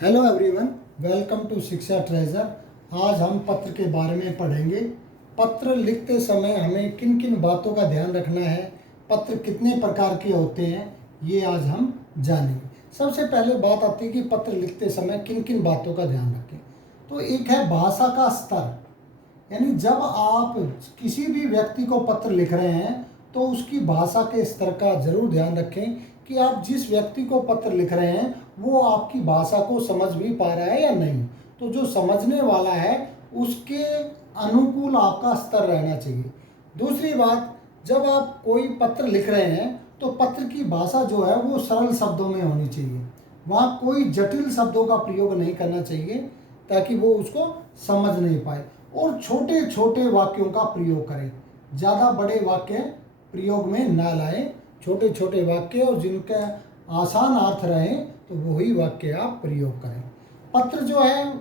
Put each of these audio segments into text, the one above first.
Hello everyone, welcome to शिक्षा treasure. आज हम पत्र के बारे में पढ़ेंगे। पत्र लिखते समय हमें किन किन बातों का ध्यान रखना है, पत्र कितने प्रकार के होते हैं, ये आज हम जानेंगे। सबसे पहले बात आती है कि पत्र लिखते समय किन किन बातों का ध्यान रखें। तो एक है भाषा का स्तर, यानी जब आप किसी भी व्यक्ति को पत्र लिख रहे हैं तो उसकी भाषा के स्तर का जरूर ध्यान रखें कि आप जिस व्यक्ति को पत्र लिख रहे हैं वो आपकी भाषा को समझ भी पा रहा है या नहीं। तो जो समझने वाला है उसके अनुकूल आपका स्तर रहना चाहिए। दूसरी बात, जब आप कोई पत्र लिख रहे हैं तो पत्र की भाषा जो है वो सरल शब्दों में होनी चाहिए। वहाँ कोई जटिल शब्दों का प्रयोग नहीं करना चाहिए ताकि वो उसको समझ नहीं पाए। और छोटे छोटे वाक्यों का प्रयोग करें, ज़्यादा बड़े वाक्य प्रयोग में ना लाएं। छोटे छोटे वाक्य और जिनका आसान अर्थ रहे तो वही वाक्य आप प्रयोग करें। पत्र जो है,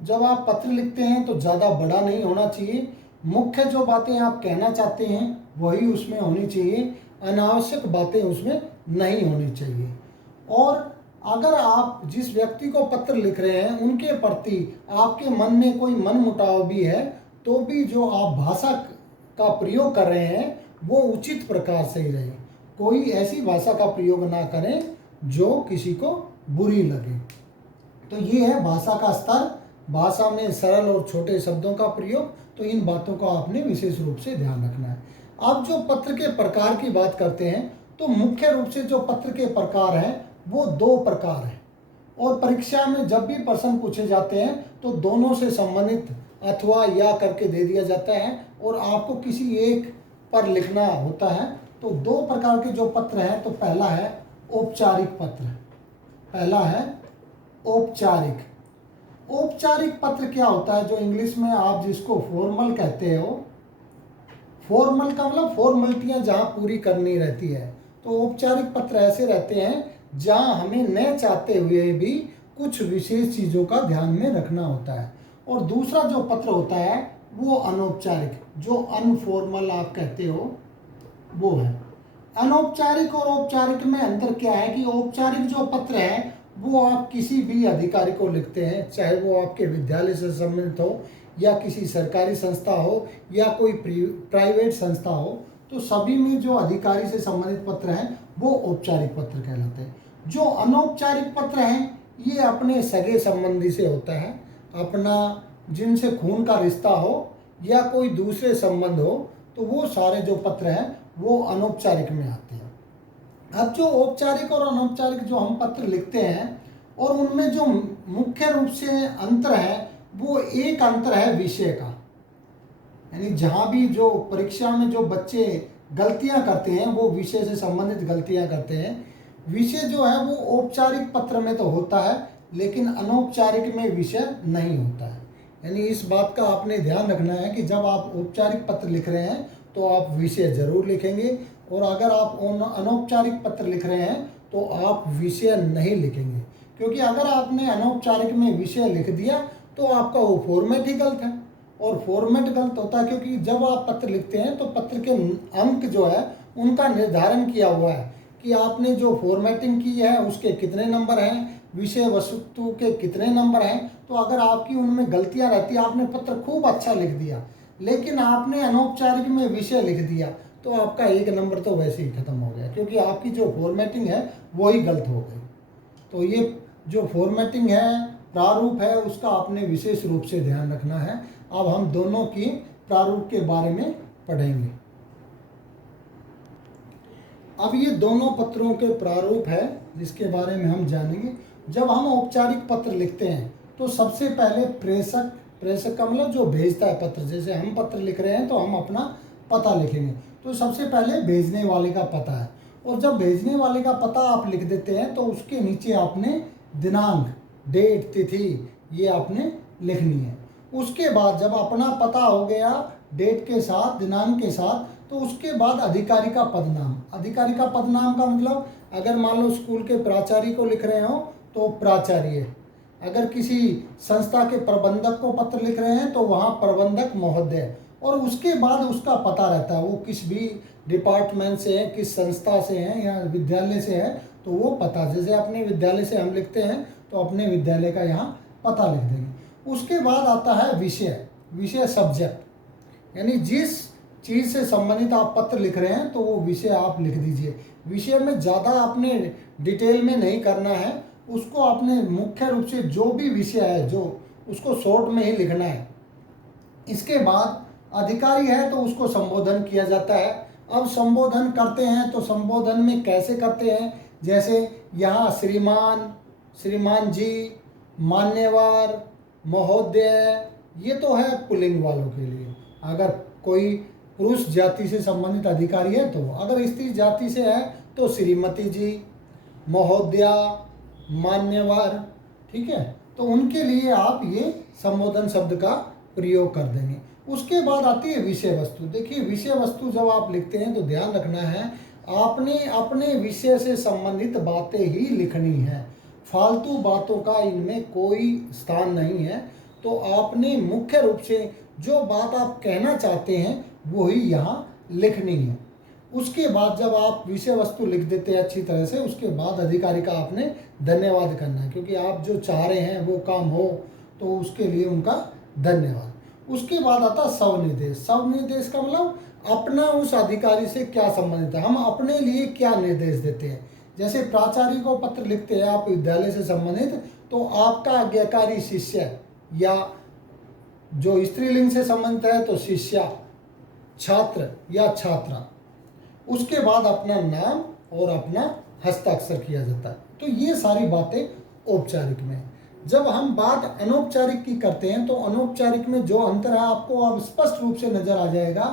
जब आप पत्र लिखते हैं तो ज़्यादा बड़ा नहीं होना चाहिए। मुख्य जो बातें आप कहना चाहते हैं वही उसमें होनी चाहिए, अनावश्यक बातें उसमें नहीं होनी चाहिए। और अगर आप जिस व्यक्ति को पत्र लिख रहे हैं उनके प्रति आपके मन में कोई मनमुटाव भी है तो भी जो आप भाषा का प्रयोग कर रहे हैं वो उचित प्रकार से ही रहे। कोई ऐसी भाषा का प्रयोग ना करें जो किसी को बुरी लगे। तो ये है भाषा का स्तर, भाषा में सरल और छोटे शब्दों का प्रयोग। तो इन बातों का आपने विशेष रूप से ध्यान रखना है। अब जो पत्र के प्रकार की बात करते हैं तो मुख्य रूप से जो पत्र के प्रकार हैं वो दो प्रकार हैं। और परीक्षा में जब भी प्रश्न पूछे जाते हैं तो दोनों से संबंधित अथवा या करके दे दिया जाता है और आपको किसी एक पर लिखना होता है। तो दो प्रकार के जो पत्र हैं, तो पहला है औपचारिक पत्र। पहला है औपचारिक। औपचारिक पत्र क्या होता है, जो इंग्लिश में आप जिसको फॉर्मल कहते हो, फॉर्मल का मतलब फॉर्मेलिटियां जहाँ पूरी करनी रहती है। तो औपचारिक पत्र ऐसे रहते हैं जहाँ हमें न चाहते हुए भी कुछ विशेष चीज़ों का ध्यान में रखना होता है। और दूसरा जो पत्र होता है वो अनौपचारिक, जो अनफॉर्मल आप कहते हो वो है। अनौपचारिक और औपचारिक में अंतर क्या है कि औपचारिक जो पत्र है वो आप किसी भी अधिकारी को लिखते हैं, चाहे वो आपके विद्यालय से संबंधित हो या किसी सरकारी संस्था हो या कोई प्राइवेट संस्था हो। तो सभी में जो अधिकारी से संबंधित पत्र हैं वो औपचारिक पत्र कहलाते हैं। जो अनौपचारिक पत्र हैं ये अपने सगे संबंधी से होता है, अपना जिनसे खून का रिश्ता हो या कोई दूसरे संबंध हो, तो वो सारे जो पत्र हैं वो अनौपचारिक में आते हैं। अब जो औपचारिक और अनौपचारिक जो हम पत्र लिखते हैं और उनमें जो मुख्य रूप से अंतर है वो एक अंतर है विषय का। यानी जहाँ भी जो परीक्षा में जो बच्चे गलतियाँ करते हैं वो विषय से संबंधित गलतियाँ करते हैं। विषय जो है वो औपचारिक पत्र में तो होता है लेकिन अनौपचारिक में विषय नहीं होता है। यानी इस बात का आपने ध्यान रखना है कि जब आप औपचारिक पत्र लिख रहे हैं तो आप विषय जरूर लिखेंगे, और अगर आप अनौपचारिक पत्र लिख रहे हैं तो आप विषय नहीं लिखेंगे। क्योंकि अगर आपने अनौपचारिक में विषय लिख दिया तो आपका वो फॉर्मेट ही गलत है। और फॉर्मेट गलत होता है क्योंकि जब आप पत्र लिखते हैं तो पत्र के अंक जो है उनका निर्धारण किया हुआ है कि आपने जो फॉर्मेटिंग की है उसके कितने नंबर हैं, विषय वस्तु के कितने नंबर हैं। तो अगर आपकी उनमें गलतियां रहती, आपने पत्र खूब अच्छा लिख दिया लेकिन आपने अनौपचारिक में विषय लिख दिया तो आपका एक नंबर तो वैसे ही खत्म हो गया, क्योंकि आपकी जो फॉर्मेटिंग है वही गलत हो गई। तो ये जो फॉर्मेटिंग है, प्रारूप है, उसका आपने विशेष रूप से ध्यान रखना है। अब हम दोनों की प्रारूप के बारे में पढ़ेंगे। अब ये दोनों पत्रों के प्रारूप है जिसके बारे में हम जानेंगे। जब हम औपचारिक पत्र लिखते हैं तो सबसे पहले प्रेषक का मतलब जो भेजता है पत्र, जैसे हम पत्र लिख रहे हैं तो हम अपना पता लिखेंगे। तो सबसे पहले भेजने वाले का पता है, और जब भेजने वाले का पता आप लिख देते हैं तो उसके नीचे आपने दिनांक, डेट, तिथि ये आपने लिखनी है। उसके बाद जब अपना पता हो गया डेट के साथ, दिनांक के साथ, तो उसके बाद अधिकारी का पदनाम। अधिकारी का पदनाम का मतलब अगर मान लो स्कूल के प्राचार्य को लिख रहे हो तो प्राचार्य, अगर किसी संस्था के प्रबंधक को पत्र लिख रहे हैं तो वहाँ प्रबंधक महोदय, और उसके बाद उसका पता रहता है वो किस भी डिपार्टमेंट से है, किस संस्था से हैं या विद्यालय से है, तो वो पता, जैसे अपने विद्यालय से हम लिखते हैं तो अपने विद्यालय का यहाँ पता लिख देंगे। उसके बाद आता है विषय, विषय सब्जेक्ट, यानी जिस चीज़ से संबंधित आप पत्र लिख रहे हैं तो वो विषय आप लिख दीजिए। विषय में ज़्यादा आपने डिटेल में नहीं करना है, उसको आपने मुख्य रूप से जो भी विषय है जो उसको शॉर्ट में ही लिखना है। इसके बाद अधिकारी है तो उसको संबोधन किया जाता है। अब संबोधन करते हैं तो संबोधन में कैसे करते हैं, जैसे यहाँ श्रीमान, श्रीमान जी, मान्यवर, महोदय, ये तो है पुल्लिंग वालों के लिए। अगर कोई पुरुष जाति से संबंधित अधिकारी है तो, अगर स्त्री जाति से है तो श्रीमती जी, महोदया, मान्यवर, ठीक है, तो उनके लिए आप ये संबोधन शब्द का प्रयोग कर देंगे। उसके बाद आती है विषय वस्तु। देखिए विषय वस्तु जब आप लिखते हैं तो ध्यान रखना है आपने अपने विषय से संबंधित बातें ही लिखनी है, फालतू बातों का इनमें कोई स्थान नहीं है। तो आपने मुख्य रूप से जो बात आप कहना चाहते हैं वही यहाँ लिखनी है। उसके बाद जब आप विषय वस्तु लिख देते हैं अच्छी तरह से, उसके बाद अधिकारी का आपने धन्यवाद करना है, क्योंकि आप जो चाह रहे हैं वो काम हो तो उसके लिए उनका धन्यवाद। उसके बाद आता स्वनिर्देश। स्वनिर्देश का मतलब अपना उस अधिकारी से क्या संबंधित है, हम अपने लिए क्या निर्देश देते हैं। जैसे प्राचार्य को पत्र लिखते हैं आप विद्यालय से संबंधित, तो आपका आज्ञाकारी शिष्य, या जो स्त्रीलिंग से संबंधित है तो शिष्या, छात्र या छात्रा। उसके बाद अपना नाम और अपना हस्ताक्षर किया जाता है। तो ये सारी बातें औपचारिक में। जब हम बात अनौपचारिक की करते हैं तो अनौपचारिक में जो अंतर है आपको अब स्पष्ट रूप से नजर आ जाएगा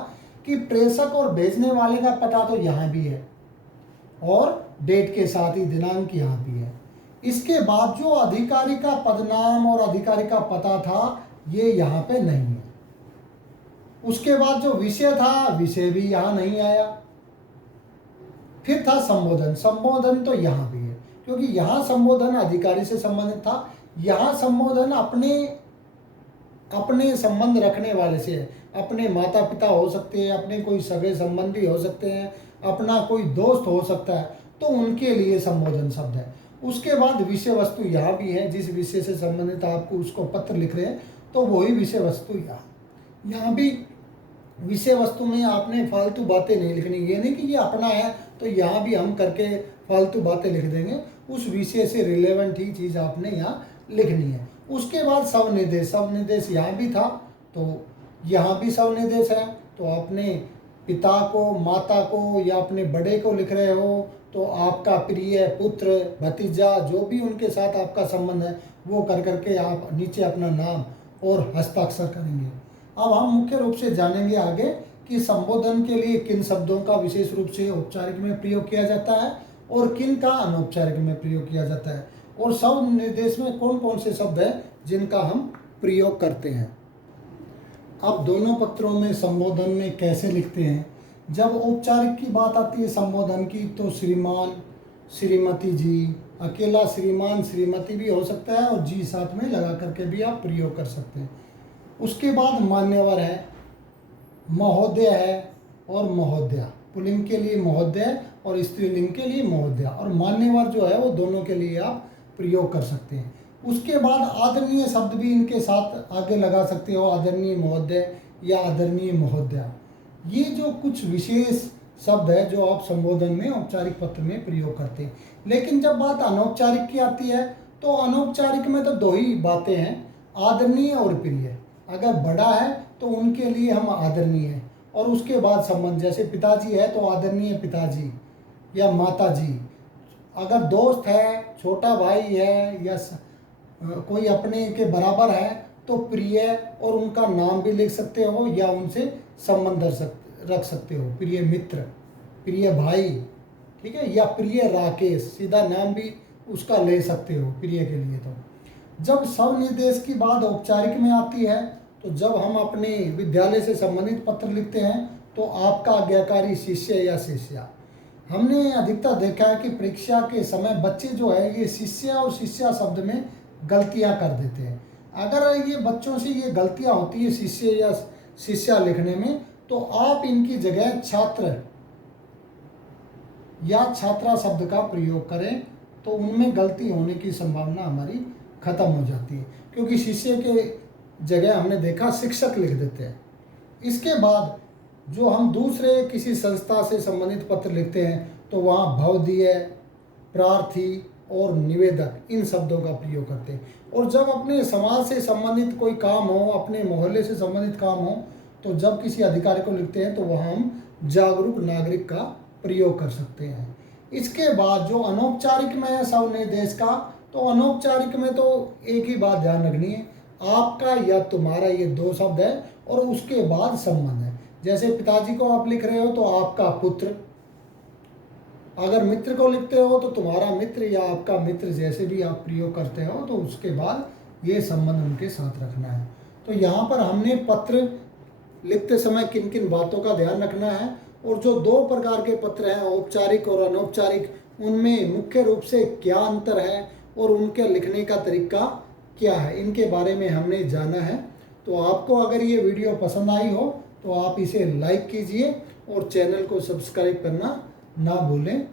कि प्रेषक और भेजने वाले का पता तो यहाँ भी है और डेट के साथ ही दिनांक यहाँ भी है। इसके बाद जो अधिकारी का पदनाम और अधिकारी का पता था ये यहाँ पे नहीं है। उसके बाद जो विषय था, विषय भी यहाँ नहीं आया। फिर था संबोधन। संबोधन तो यहाँ भी है, क्योंकि यहाँ संबोधन अधिकारी से संबंधित था, यहाँ संबोधन अपने संबंध रखने वाले से है। अपने माता पिता हो सकते हैं, अपने कोई सगे संबंधी हो सकते हैं, अपना कोई दोस्त हो सकता है, तो उनके लिए संबोधन शब्द है। उसके बाद विषय वस्तु यहाँ भी है, जिस विषय से संबंधित आपको उसको पत्र लिख रहे हैं तो वही विषय वस्तु यहाँ भी विषय वस्तु में आपने फालतू बातें नहीं लिखनी। ये नहीं कि ये अपना है तो यहाँ भी हम करके फालतू बातें लिख देंगे, उस विषय से रिलेवेंट ही चीज़ आपने यहाँ लिखनी है। उसके बाद स्वनिर्देश। स्वनिर्देश यहाँ भी था तो यहाँ भी स्वनिर्देश है। तो अपने पिता को, माता को या अपने बड़े को लिख रहे हो तो आपका प्रिय पुत्र, भतीजा, जो भी उनके साथ आपका संबंध है वो कर करके आप नीचे अपना नाम और हस्ताक्षर करेंगे। अब हम मुख्य रूप से जानेंगे आगे कि संबोधन के लिए किन शब्दों का विशेष रूप से औपचारिक में प्रयोग किया जाता है और किन का अनौपचारिक में प्रयोग किया जाता है, और स्वनिर्देश में कौन कौन से शब्द हैं जिनका हम प्रयोग करते हैं। अब दोनों पत्रों में संबोधन में कैसे लिखते हैं। जब औपचारिक की बात आती है संबोधन की तो श्रीमान, श्रीमती जी, अकेला श्रीमान श्रीमती भी हो सकता है और जी साथ में लगा करके भी आप प्रयोग कर सकते हैं। उसके बाद मान्यवर है, महोदय है और महोदया। पुल्लिंग के लिए महोदय और स्त्रीलिंग के लिए महोदया, और मान्यवर जो है वो दोनों के लिए आप प्रयोग कर सकते हैं। उसके बाद आदरणीय शब्द भी इनके साथ आगे लगा सकते हो, आदरणीय महोदय या आदरणीय महोदया। ये जो कुछ विशेष शब्द है जो आप संबोधन में औपचारिक पत्र में प्रयोग करते हैं। लेकिन जब बात अनौपचारिक की आती है तो अनौपचारिक में तो दो ही बातें हैं, आदरणीय और प्रिय। अगर बड़ा है तो उनके लिए हम आदरणीय हैं, और उसके बाद संबंध, जैसे पिताजी है तो आदरणीय पिताजी या माताजी। अगर दोस्त है, छोटा भाई है या कोई अपने के बराबर है तो प्रिय, और उनका नाम भी लिख सकते हो या उनसे संबंध रख सकते हो, प्रिय मित्र, प्रिय भाई, ठीक है, या प्रिय राकेश, सीधा नाम भी उसका ले सकते हो प्रिय के लिए। तो जब स्वनिर्देश की बात औपचारिक में आती है तो जब हम अपने विद्यालय से संबंधित पत्र लिखते हैं तो आपका आज्ञाकारी शिष्य या शिष्या। हमने अधिकतर देखा है कि परीक्षा के समय बच्चे जो है ये शिष्य और शिष्या शब्द में गलतियां कर देते हैं। अगर ये बच्चों से ये गलतियां होती है शिष्य या शिष्या लिखने में, तो आप इनकी जगह छात्र या छात्रा शब्द का प्रयोग करें तो उनमें गलती होने की संभावना हमारी ख़त्म हो जाती है, क्योंकि शिष्य के जगह हमने देखा शिक्षक लिख देते हैं। इसके बाद जो हम दूसरे किसी संस्था से संबंधित पत्र लिखते हैं तो वहाँ भवदीय, प्रार्थी और निवेदक इन शब्दों का प्रयोग करते हैं। और जब अपने समाज से संबंधित कोई काम हो, अपने मोहल्ले से संबंधित काम हो, तो जब किसी अधिकारी को लिखते हैं तो वहाँ हम जागरूक नागरिक का प्रयोग कर सकते हैं। इसके बाद जो अनौपचारिक में है निर्देश का, तो अनौपचारिक में तो एक ही बात ध्यान रखनी है, आपका या तुम्हारा, ये दो शब्द है और उसके बाद संबंध है। जैसे पिताजी को आप लिख रहे हो तो आपका पुत्र, अगर मित्र को लिखते हो तो तुम्हारा मित्र या आपका मित्र, जैसे भी आप प्रयोग करते हो तो उसके बाद ये संबंध उनके साथ रखना है। तो यहाँ पर हमने पत्र लिखते समय किन किन बातों का ध्यान रखना है, और जो दो प्रकार के पत्र हैं औपचारिक और अनौपचारिक, उनमें मुख्य रूप से क्या अंतर है और उनके लिखने का तरीका क्या है, इनके बारे में हमने जाना है। तो आपको अगर ये वीडियो पसंद आई हो तो आप इसे लाइक कीजिए और चैनल को सब्सक्राइब करना ना भूलें।